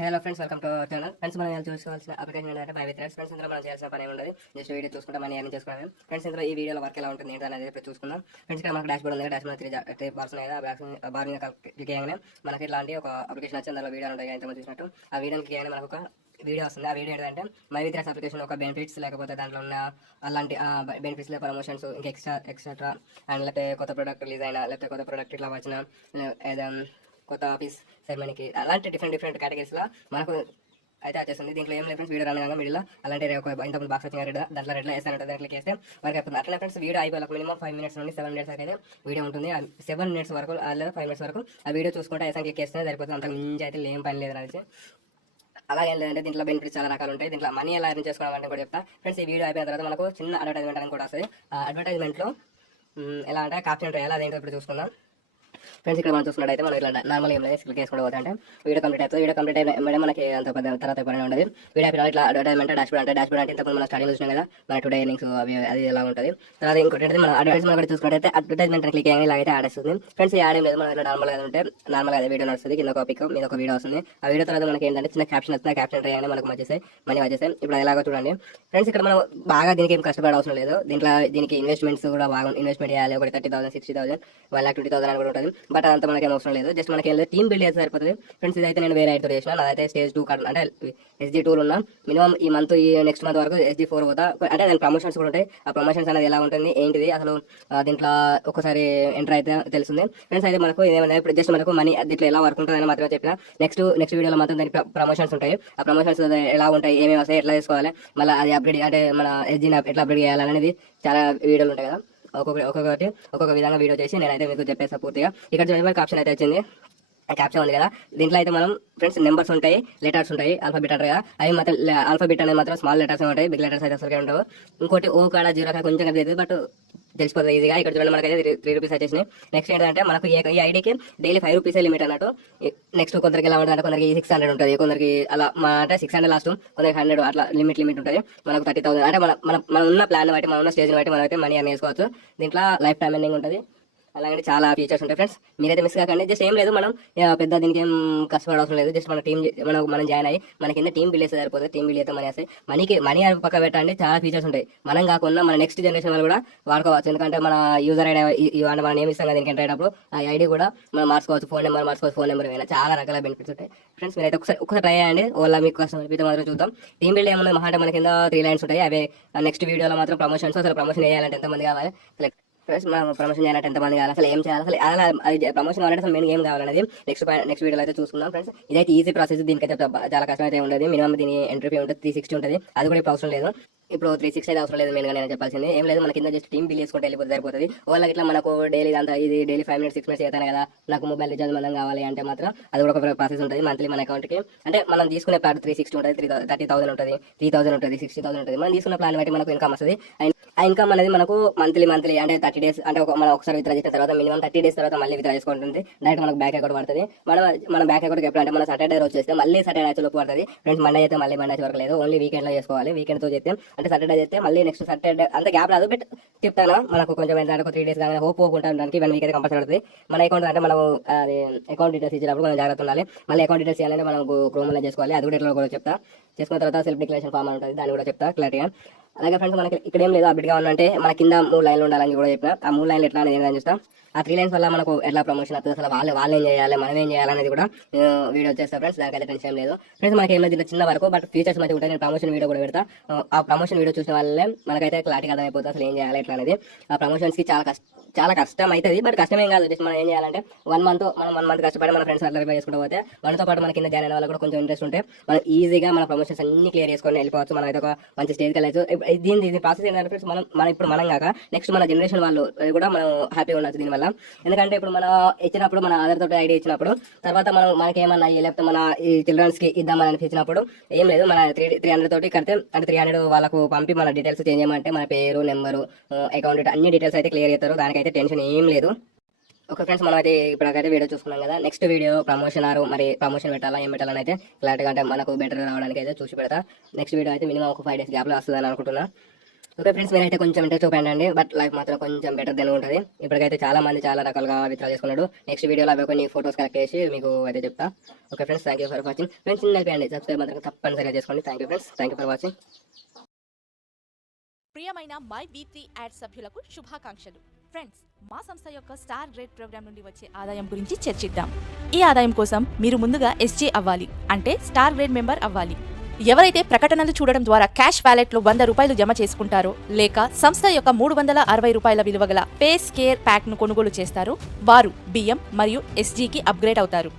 Hello friends, welcome to our channel. Friends, మనం చూసుకోవాల్సిన application ఏంటంటే బై విత్ థ్రెడ్స్. ఫ్రెండ్స్, ఇందులో మనం చేయాల్సిన పని ఉండదు, జస్ట్ వీడియో చూసుకుంటే మనీ ఎర్న్ చేసుకోవాలి. ఫ్రెండ్స్, ఇందులో ఈ వీడియోలో వర్క్ ఎలా ఉంటుంది ఏంటి అనేది ఇప్పుడు చూసుకుందాం. ఫ్రెండ్స్, ఇక్కడ మనకు డాష్ బోర్డ్ ఉంది. డాష్ బోర్డ్ త్రీ బార్స్ ఉన్నాయి కదా. బార్ మీద క్లిక్ చేయగానే మనకి ఇలాంటి ఒక అప్లికేషన్ వచ్చింది. అందులో వీడియోలు ఉంటాయి ఇంతకుముందు చూసినట్టు. ఆ వీడియోని క్లిక్ చేయగానే మనకు ఒక వీడియో వస్తుంది. ఆ వీడియో ఏంటంటే మై విత్ థ్రెడ్స్ అప్లికేషన్ ఒక బెనిఫిట్స్, లేకపోతే దాంట్లో ఉన్న అలాంటి బెనిఫిట్స్, ప్రమోషన్స్, ఇంకా ఎక్సెట్రా అండ్ లేకపోతే కొత్త ప్రోడక్ట్ రిలీజ్ అయినా, లేకపోతే కొత్త ప్రోడక్ట్ ఇట్లా వచ్చిన, కొత్త ఆఫీస్ సెరమనీకి, అలాంటి డిఫరెంట్ కేటగిరీస్లో మనకు అయితే వచ్చేస్తుంది. దీంట్లో ఏం లేదు ఫ్రెండ్స్, వీడియో రాగా మిడిల్లో అలాంటి ఇంతకుముందు బాక్స్ వచ్చిన దాంట్లో రెడ్లో వేస్తాను, దాంట్లో క్లిక్ చేస్తే వర్క్ అవుతుంది. అట్లా ఫ్రెండ్స్, వీడియో అయిపోయి మినిమం 5 minutes నుండి 7 minutes అయితే వీడియో ఉంటుంది. 7 minutes వరకు లేదా 5 minutes వరకు ఆ వీడియో చూసుకుంటే వేసాను క్లిక్ చేస్తే సరిపోతుంది. అంతకు మించి అయితే ఏం పని లేదు అనేసి. అలాగే ఏంటంటే దీంట్లో బెనిఫిట్స్ చాలా రకాలు ఉంటాయి. దీంట్లో మనీ ఎలా ఎర్న్ చేసుకోవాలంటే కూడా చెప్తా ఫ్రెండ్స్. ఈ వీడియో అయిపోయిన తర్వాత మనకు చిన్న అడ్వర్టైజ్మెంట్ అని కూడా వస్తుంది. ఆ అడ్వర్టైజ్మెంట్లో ఎలా అంటే క్యాప్షన్ రాయాలి, అదేంటో ఇప్పుడు చూసుకుందాం. ఫ్రెండ్స్, ఇక్కడ మనం చూసుకున్నట్టయితే మనం ఇట్లా నార్మల్ ఏం లేదు క్లిక్ చేసుకుంటూ పోతే అంటే వీడియో కంప్లీట్ అవుతుంది. వీడియో కంప్లీట్ అయిన మనకి అంత తర్వాత పని ఉండదు. వీడియో అయిపోయిన ఇట్లా అడ్వర్టైజ్మెంట్ డాష్ బోర్డ్ అంటే ఇంతకు మనం స్టార్టింగ్ చూసినాం కదా, మన టుడే ఎర్నింగ్స్ అవి అది ఎలా ఉంటుంది. తర్వాత ఇంకోటి ఏంటంటే మనం అడ్వర్టైజ్మెంట్ కూడా చూసుకున్నట్టయితే అడ్వర్టైజ్మెంట్ క్లిక్ అయ్యి ఇలాగైతే యాడ్ వస్తుంది. ఫ్రెండ్స్, ఈ యాడ్ ఏం లేదు, మనం ఇట్లా నార్మల్గా ఉంటే నార్మల్గా వీడియో నడుస్తుంది. కింద ఒక పిక్ మీద ఒక వీడియో వస్తుంది. ఆ వీడియో తర్వాత మనకి ఏంటంటే చిన్న క్యాప్షన్ వస్తుంది. క్యాప్షన్ రాయగానే మనకు వచ్చేసాయి మనీ వచ్చేసాయి. ఇప్పుడు ఎలాగో చూడండి ఫ్రెండ్స్, ఇక్కడ మనం బాగా దీనికి ఏం కష్టపడే అవసరం లేదు. దీనికి ఇన్వెస్ట్మెంట్స్ కూడా బాగా ఇన్వెస్ట్మెంట్ చేయాలి. ఒక 30,000, 60,000, 1,20,000 అని కూడా ఉంటుంది. బట్ అంత మనకి అవసరం లేదు. జస్ట్ మనకి టీమ్ బిల్డ్ చేస్తే సరిపోతుంది. ఫ్రెండ్స్, ఇదైతే నేను వేరే అయితే చేసిన, నాదైతే స్టేజ్ 2 అంటే SG2 ఉన్నా. మినిమం ఈ మంత్ ఈ నెక్స్ట్ మంత్ వరకు SG4 పోతా. అంటే దాని ప్రమోషన్స్ కూడా ఉంటాయి. ఆ ప్రమోషన్స్ అనేది ఎలా ఉంటుంది ఏంటిది అసలు దీంట్లో ఒకసారి ఎంటర్ అయితే తెలుస్తుంది. ఫ్రెండ్స్, అయితే మనకు ఏమైనా ఇప్పుడు జస్ట్ మనకు మనీ దీంట్లో ఎలా వర్క్ ఉంటుంది అని మాత్రమే చెప్పిన. నెక్స్ట్ వీడియోలో మాత్రం దానికి ప్రమోషన్స్ ఉంటాయి. ఆ ప్రమోషన్స్ ఎలా ఉంటాయి, ఏమేమి వస్తాయి, ఎట్లా చేసుకోవాలి, మళ్ళీ అది అప్గ్రేడ్ అంటే మన SG ఎట్లా అప్గ్రేడ్ చేయాలనేది చాలా వీడియోలు ఉంటాయి కదా. ఒక్కొక్క విధంగా వీడియో చేసి నేనైతే మీకు చెప్పేస్తా పూర్తిగా. ఇక్కడ చూడండి ఆప్షన్ అయితే వచ్చింది, క్యాప్షన్ ఉంది కదా. దీంట్లో అయితే మనం ఫ్రెండ్స్ నెంబర్స్ ఉంటాయి, లెటర్స్ ఉంటాయి, ఆల్ఫాబెట్ అంటారు కదా. అవి మాత్రం ఆల్ఫాబెట్ అనేది మాత్రం స్మాల్ లెటర్స్ ఉంటాయి, బిగ్ లెటర్స్ అయితే అసలు ఉండవు. ఇంకోటి ఓ కాడ 0 కాడ కొంచెం తెలియదు, బట్ తెలిసిపోతుంది ఈజీగా. ఇక్కడ చూడండి మనకైతే 3 రూపీస్ వచ్చేసినాయి. నెక్స్ట్ ఏంటంటే మనకు ఈ ఐడికి డైలీ 5 రూపీస్ లిమిట్ అన్నట్టు. నెక్స్ట్ కొందరికి ఎలా ఉంటుంది అంటే కొందరికి 600 ఉంటుంది, కొందరికి అలా అంటే 600 లాస్ట్, కొందరికి 100 అట్లా లిమిట్ ఉంటుంది. మనకు 30,000 అంటే మన ఉన్న ప్లాన్ బట్టి, మన ఉన్న స్టేజ్ బట్టి మనం అయితే మనీ అని వేసుకోవచ్చు. దీంట్లో లైఫ్ టైం ఎర్నింగ్ ఉంటుంది. అలాగే చాలా ఫీచర్స్ ఉంటాయి ఫ్రెండ్స్, మీరైతే మిస్ కాకండి. జస్ట్ ఏం లేదు, మనం పెద్ద దీనికి ఏం కష్టపడ అవసరం లేదు. జస్ట్ మన టీం మనం జాయిన్ అయ్యి మన కింద టీం బిల్ వేస్తే సరిపోతుంది. టీం బిల్ అయితే మనీ వస్తాయి. మనీ పక్క పెట్టండి, చాలా ఫీచర్స్ ఉంటాయి. మనం కాకుండా మన నెక్స్ట్ జనరేషన్ వాళ్ళు కూడా వాడుకోవచ్చు. ఎందుకంటే మన యూజర్ ఐడి అంటే మనం ఏమి ఇస్తాం కదా దీనికి ఎంటర్ అయినప్పుడు, ఆ ఐడి కూడా మనం మార్చుకోవచ్చు. ఫోన్ నెంబర్ అయినా చాలా రకాల బెనిఫిట్స్ ఉంటాయి. ఫ్రెండ్స్, మీరైతే ఒకసారి ట్రై చేయండి. వాళ్ళ మీకు కష్టం అయితే మాత్రం చూద్దాం. టీం బిల్ ఏమన్నా మహా అంటే మన కింద 3 lines ఉంటాయి. అవి నెక్స్ట్ వీడియోలో మాత్రం ప్రమోషన్స్, అసలు ప్రమోషన్ చేయాలంటే ఎంతమంది కావాలి, మనం ప్రమోషన్ చేయాలంటే ఎంతమంది కావాలి, అసలు ఏం చేయాలి, అసలు అలా ప్రమోషన్ కావాలంటే అసలు మెయిన్ ఏం కావాలనేది నెక్స్ట్ వీడియోలో అయితే చూసుకుందాం ఫ్రెండ్స్. ఇదైతే ఈజీ ప్రాసెస్, దీనికైతే చాలా కష్టం అయితే ఉండదు. మినిమం దీని ఎంట్రీ ఫీ ఉంటుంది 360 ఉంటుంది. అది కూడా ఇప్పుడు అవసరం లేదు. ఇప్పుడు 360 అయితే అవసరం లేదు. మెయిన్గా నేను చెప్పాల్సింది ఏం లేదు, మన కింద జస్ట్ టీం బిల్ చేసుకుంటే వెళ్ళిపోతే సరిపోతుంది. వాళ్ళకి ఇట్లా మనకు డైలీ అంతా ఇది డైలీ 5 minutes 6 minutes చేస్తాను కదా, నాకు మొబైల్ రీఛార్జ్ మనం కావాలి అంటే మాత్రం అది కూడా ఒక ప్రాసెస్ ఉంటుంది. మంత్లీ మన అకౌంట్కి అంటే మనం తీసుకునే ప్లాన్ 360 ఉంటుంది, 30,000 ఉంటుంది, 3,000 ఉంటుంది, 60,000 ఉంటుంది. మనం తీసుకున్న ప్లాన్ బట్టి మనకు ఇన్కమ్ వస్తుంది. ఆ ఇన్కమ్ అనేది మనకు మంత్లీ అంటే 30 days అంటే మనం ఒకసారి విత్డ్రా చేసిన తర్వాత మినిమం 30 days తర్వాత మళ్ళీ విత్డ్రా చేసుకుంటుంది. డైరెక్ట్ మనకు బ్యాంక్ అకౌంట్ పడుతుంది. మన బ్యాంక్ అకౌంట్ ఎప్పుడంటే మన సాటర్డే రోజు చేస్తే మళ్ళీ సాటర్డే లోపు పడుతుంది. ఫ్రెండ్స్, మండే అయితే మళ్ళీ మండే వరకు లేదు, ఓన్లీ వీకెండ్ లో చేసుకోవాలి. వీకెండ్ తో చేస్తే అంటే సాటర్డే చేస్తే మళ్ళీ నెక్స్ట్ సాటర్డే అంత గ్యాప్ రాదు. బట్ చెప్తాను మనకు కొంచెం ఏంటంటే 3 days కానీ హోప్ ఉంటానికి 1 week అయితే కంపల్సరీ అవుతుంది. మన అకౌంట్ అంటే మనం అది అకౌంట్ డీటెయిల్స్ ఇచ్చినప్పుడు మనం జాగ్రత్త ఉండాలి. మళ్ళీ అకౌంట్ డీటెయిల్స్ చేయాలంటే మనం క్రోమ్ లో చేసుకోవాలి. అది కూడా ఎట్లా కూడా చెప్తా. చేసుకున్న తర్వాత సెల్ఫ్ డిక్లరేషన్ ఫామ్ ఉంటుంది, దాన్ని కూడా చెప్తా క్లారిటీగా. అలాగే ఫ్రెండ్స్, మనకి ఇక్కడ ఏం లేదు, అప్డేట్ కావాలంటే మన కింద 3 లైన్లు ఉండాలని కూడా చెప్పిన. ఆ 3 లైన్లు ఎట్లా అనేది ఏంటని చూస్తాం. ఆ 3 lines వల్ల మనకు ఎట్లా ప్రమోషన్ అవుతుంది, అసలు వాళ్ళు ఏం చేయాలి, మనం ఏం చేయాలనేది కూడా వీడియో చేస్తా ఫ్రెండ్స్. దానికైతే టెన్షన్ లేదు ఫ్రెండ్స్. మనకి ఏం లేదు చిన్న వరకు, బట్ ఫీచర్స్ మంచిగా ఉంటాయి. నేను ప్రమోషన్ వీడియో కూడా పెడతా. ఆ ప్రమోషన్ వీడియో చూసిన వాళ్ళే మనకైతే క్లారిటీ అర్థమైపోతుంది అసలు ఏం చేయాలి ఎట్లా అనేది. ఆ ప్రమోషన్స్ కి చాలా కష్టం అవుతుంది, బట్ కష్టమేం కాదు. జస్ట్ మనం ఏం చేయాలంటే 1 month కష్టపడి మన ఫ్రెండ్స్ అట్లా చేసుకుంటూ పోతే మనతో పాటు మన కింద జాయిన్ అయిన వాళ్ళు కూడా కొంచెం ఇంట్రెస్ట్ ఉంటే మనం ఈజీగా మన ప్రమోషన్స్ అన్ని క్లియర్ చేసుకొని వెళ్ళిపోవచ్చు. మనం అయితే ఒక మంచి స్టేజ్కి వెళ్ళచ్చు. దీని ప్రాసెస్ ఏంటంటే ఫ్రెండ్స్, మనం కాక నెక్స్ట్ మన జనరేషన్ వాళ్ళు కూడా మనం హ్యాపీగా ఉండొచ్చు దీనివల్ల. ఎందుకంటే ఇప్పుడు మనం ఇచ్చినప్పుడు మన ఆధార్ తోటి ఐడి ఇచ్చినప్పుడు తర్వాత మనకేమన్నా లేకపోతే మన ఈ చిల్డ్రన్స్ కి ఇద్దామని అనిపించినప్పుడు ఏం లేదు, మన 300 తోటి కడితే అంటే 300 వాళ్ళకు పంపి మన డీటెయిల్స్ చేంజ్ చేయమంటే మన పేరు, నెంబరు, అకౌంట్ అన్ని డీటెయిల్స్ అయితే క్లియర్ చేస్తారు. దానికైతే టెన్షన్ ఏం లేదు. ఓకే ఫ్రెండ్స్, మనం అయితే ఇప్పటికైతే వీడియో చూసుకున్నాం కదా. నెక్స్ట్ వీడియో మరి ప్రమోషన్ పెట్టాలా ఏం పెట్టాలని అయితే క్లారిటీగా అంటే మనకు బెటర్ రావడానికి అయితే చూసి పెడతా. నెక్స్ట్ వీడియో అయితే మినిమం ఒక 5 days గ్యాప్ లో వస్తుందని అనుకుంటున్నా. ఓకే ఫ్రెండ్స్, మీరైతే కొంచెం ఇంట్రెస్ట్ చూపండి, బట్ లైఫ్ మాత్రం కొంచెం బెటర్ దెన్ ఉంటుంది. ఇప్పటికైతే చాలా మంది చాలా రకాలుగా విత్డ్రా చేసుకున్నాడు. నెక్స్ట్ వీడియోలో అవి కొన్ని ఫోటోస్ కలెక్ట్ చేసి మీకు అయితే చెప్తా. Okay friends, thank you for watching. Friends అయిపోయండి, సబ్స్క్రైబ్ మాత్రం తప్పనిసరిగా చేసుకోండి. Thank you friends, thank you for watching. ప్రియమైన మై V3 యాడ్ సభ్యులకు శుభాకాంక్షలు. ఫ్రెండ్స్, మా సంస్థ యొక్క స్టార్ గ్రేడ్ ప్రోగ్రామ్ నుండి వచ్చే ఆదాయం గురించి చర్చిద్దాం. ఈ ఆదాయం కోసం మీరు ముందుగా SG అవ్వాలి, అంటే స్టార్ గ్రేడ్ మెంబర్ అవ్వాలి. ఎవరైతే ప్రకటనలు చూడడం ద్వారా క్యాష్ వ్యాలెట్లో 100 రూపాయలు జమ చేసుకుంటారో, లేక సంస్థ యొక్క 360 రూపాయల విలువ గల ఫేస్ కేర్ ప్యాక్ను కొనుగోలు చేస్తారో, వారు బియ్యం మరియు SGకి అప్గ్రేడ్ అవుతారు.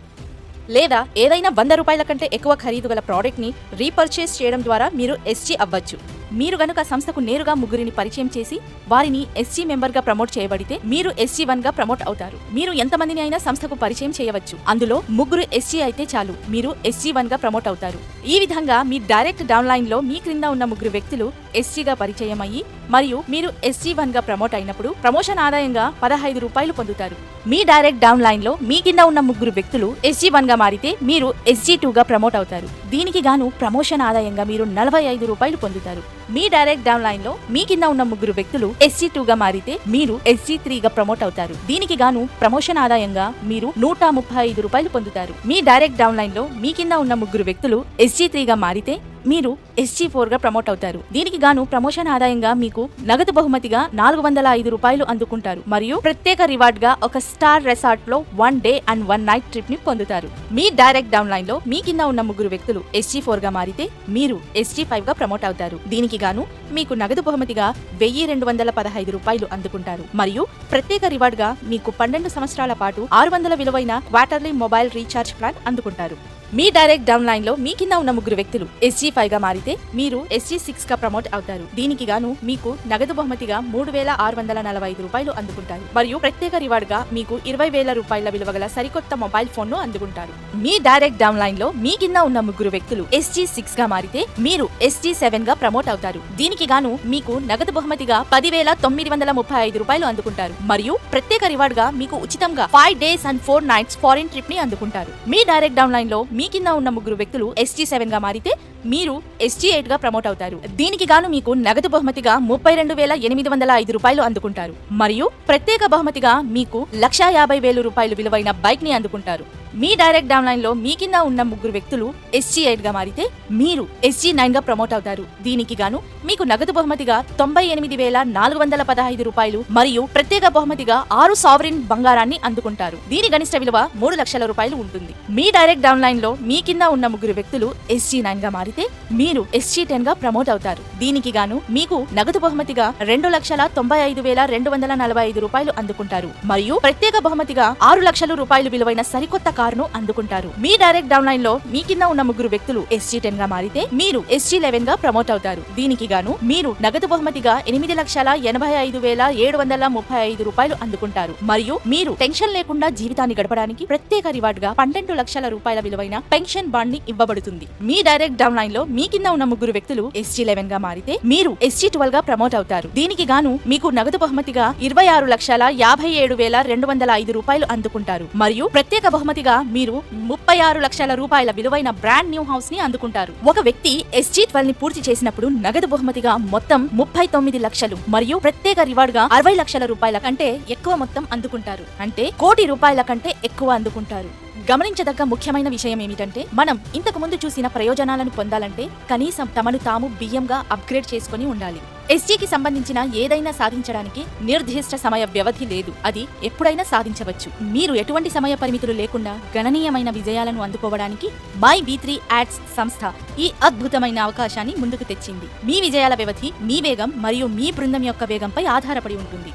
లేదా ఏదైనా 100 రూపాయల కంటే ఎక్కువ ఖరీదు గల ప్రోడక్ట్ని రీపర్చేస్ చేయడం ద్వారా మీరు SG అవ్వచ్చు. మీరు గనుక సంస్థకు నేరుగా ముగ్గురిని పరిచయం చేసి వారిని SG మెంబర్గా ప్రమోట్ చేయబడితే మీరు SG1 గా ప్రమోట్ అవుతారు. మీరు ఎంతమందిని అయినా సంస్థకు పరిచయం చేయవచ్చు. అందులో ముగ్గురు SG అయితే చాలు, మీరు SG1 గా ప్రమోట్ అవుతారు. ఈ విధంగా మీ డైరెక్ట్ డౌన్ లైన్ లో మీ క్రింద ఉన్న ముగ్గురు వ్యక్తులు SGగా పరిచయం అయ్యి మరియు మీరు SG1 గా ప్రమోట్ అయినప్పుడు ప్రమోషన్ ఆదాయంగా 15 రూపాయలు పొందుతారు. మీ డైరెక్ట్ డౌన్ లైన్ లో మీ కింద ఉన్న ముగ్గురు వ్యక్తులు SG1 గా మారితే మీరు SG2 గా ప్రమోట్ అవుతారు. దీనికి గాను ప్రమోషన్ ఆదాయంగా మీరు 45 రూపాయలు పొందుతారు. మీ డైరెక్ట్ డౌన్ లైన్ లో మీ కింద ఉన్న ముగ్గురు వ్యక్తులు SG2 గా మారితే మీరు SG3 గా ప్రమోట్ అవుతారు. దీనికి గాను ప్రమోషన్ ఆదాయంగా మీరు 135 రూపాయలు పొందుతారు. మీ డైరెక్ట్ డౌన్ లైన్ లో మీ కింద ఉన్న ముగ్గురు వ్యక్తులు SG3 గా మారితే మీరు SG4 గా ప్రమోట్ అవుతారు. దీనికి గాను ప్రమోషన్ ఆదాయంగా మీకు నగదు బహుమతిగా 405 రూపాయలు అందుకుంటారు మరియు ప్రత్యేక రివార్డ్ గా ఒక స్టార్ రెసార్ట్ లో 1 డే అండ్ 1 నైట్ ట్రిప్ ని పొందుతారు. మీ డైరెక్ట్ డౌన్ లైన్ లో మీ కింద ఉన్న ముగ్గురు వ్యక్తులు SG4 గా మారితే మీరు SG5 గా ప్రమోట్ అవుతారు. దీనికి గాను మీకు నగదు బహుమతిగా 1215 రూపాయలు అందుకుంటారు మరియు ప్రత్యేక రివార్డ్ గా మీకు 12 సంవత్సరాల పాటు 600 విలువైన క్వార్టర్లీ మొబైల్ రీఛార్జ్ ప్లాన్ అందుకుంటారు. మీ డైరెక్ట్ డౌన్ లైన్ లో మీ కింద ఉన్న ముగ్గురు వ్యక్తులు SG5 గా మారితే మీరు SG6 గా ప్రమోట్ అవుతారు. దీనికి గాను మీకు నగదు బహుమతిగా 3645 రూపాయలు అందుకుంటారు మరియు ప్రత్యేక రివార్డ్ గా మీకు 20,000 రూపాయల విలువ గల సరికొత్త మొబైల్ ఫోన్ ను అందుకుంటారు. మీ డైరెక్ట్ డౌన్ లైన్ లో మీ కింద ఉన్న ముగ్గురు వ్యక్తులు SG6 గా మారితే మీరు SG7 గా ప్రమోట్ అవుతారు. దీనికి గాను మీకు నగదు బహుమతిగా 10,935 రూపాయలు అందుకుంటారు మరియు ప్రత్యేక రివార్డ్ గా మీకు ఉచితంగా 5 days and 4 nights foreign trip ని అందుకుంటారు. మీ డైరెక్ట్ డౌన్ లైన్ లో మీ కింద ఉన్న ముగ్గురు వ్యక్తులు SG7 గా మారితే మీరు SG8 గా ప్రమోట్ అవుతారు. దీనికి గాను మీకు నగదు బహుమతిగా 32,805 రూపాయలు అందుకుంటారు మరియు ప్రత్యేక బహుమతిగా మీకు 1,50,000 రూపాయలు విలువైన బైక్ ని అందుకుంటారు. మీ డైరెక్ట్ డౌన్ లైన్ లో మీ కింద ఉన్న ముగ్గురు వ్యక్తులు SG8 గా మారితే మీరు SG9 గా ప్రమోట్ అవుతారు. దీనికి గాను మీకు నగదు బహుమతిగా 98,415 రూపాయలు మరియు ప్రత్యేక బహుమతిగా 6 సావరిన్ బంగారాన్ని అందుకుంటారు. దీని గరిష్ట విలువ 3 లక్షల రూపాయలు ఉంటుంది. మీ డైరెక్ట్ డౌన్ లైన్ లో మీ కింద ఉన్న ముగ్గురు వ్యక్తులు SG9 గా మారితే మీరు SG10 గా ప్రమోట్ అవుతారు. దీనికి గాను మీకు నగదు బహుమతిగా 2,95,245 రూపాయలు అందుకుంటారు మరియు ప్రత్యేక బహుమతిగా 6 లక్షల రూపాయలు విలువైన సరికొత్త కారును అందుకుంటారు. మీ డైరెక్ట్ డౌన్ లైన్ లో మీ కింద ఉన్న ముగ్గురు వ్యక్తులు SG10 గా మారితే మీరు SG11 గా ప్రమోట్ అవుతారు. దీనికి గాను మీరు నగదు బహుమతిగా 8,85,735 రూపాయలు అందుకుంటారు మరియు మీరు టెన్షన్ లేకుండా జీవితాన్ని గడపడానికి ప్రత్యేక రివార్డ్ గా 12 లక్షల రూపాయల విలువైన పెన్షన్ బాండ్ ని ఇవ్వబడుతుంది. మీ డైరెక్ట్ డౌన్ లైన్ లో మీ కింద ఉన్న ముగ్గురు వ్యక్తులు SG11 గా మారితే మీరు SG12 గా ప్రమోట్ అవుతారు. దీనికి గాను మీకు నగదు బహుమతిగా 26,57,205 రూపాయలు అందుకుంటారు మరియు ప్రత్యేక బహుమతిగా మీరు 36 లక్షల రూపాయల విలువైన బ్రాండ్ న్యూ హౌస్ ని అందుకుంటారు. ఒక వ్యక్తి SG12 ని పూర్తి చేసినప్పుడు నగదు బహుమతిగా మొత్తం 39 లక్షలు మరియు ప్రత్యేక రివార్డ్ గా 60 లక్షల రూపాయల కంటే ఎక్కువ మొత్తం అందుకుంటారు. అంటే 1 కోటి రూపాయల కంటే ఎక్కువ అందుకుంటారు. గమనించదగ్గ ముఖ్యమైన విషయం ఏమిటంటే మనం ఇంతకు ముందు చూసిన ప్రయోజనాలను పొందాలంటే కనీసం తమను తాము బియ్యంగా అప్గ్రేడ్ చేసుకుని ఉండాలి. SGకి సంబంధించిన ఏదైనా సాధించడానికి నిర్దిష్ట సమయ వ్యవధి లేదు. అది ఎప్పుడైనా సాధించవచ్చు. మీరు ఎటువంటి సమయ పరిమితులు లేకుండా గణనీయమైన విజయాలను అందుకోవడానికి మై V3 యాడ్స్ సంస్థ ఈ అద్భుతమైన అవకాశాన్ని ముందుకు తెచ్చింది. మీ విజయాల వ్యవధి మీ వేగం మరియు మీ బృందం యొక్క వేగంపై ఆధారపడి ఉంటుంది.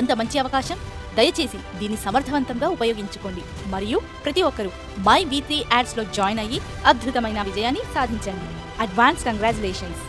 ఎంత మంచి అవకాశం! దయచేసి దీన్ని సమర్థవంతంగా ఉపయోగించుకోండి మరియు ప్రతి ఒక్కరూ మై V3 యాడ్స్ లో జాయిన్ అయ్యి అద్భుతమైన విజయాన్ని సాధించండి. Advance congratulations.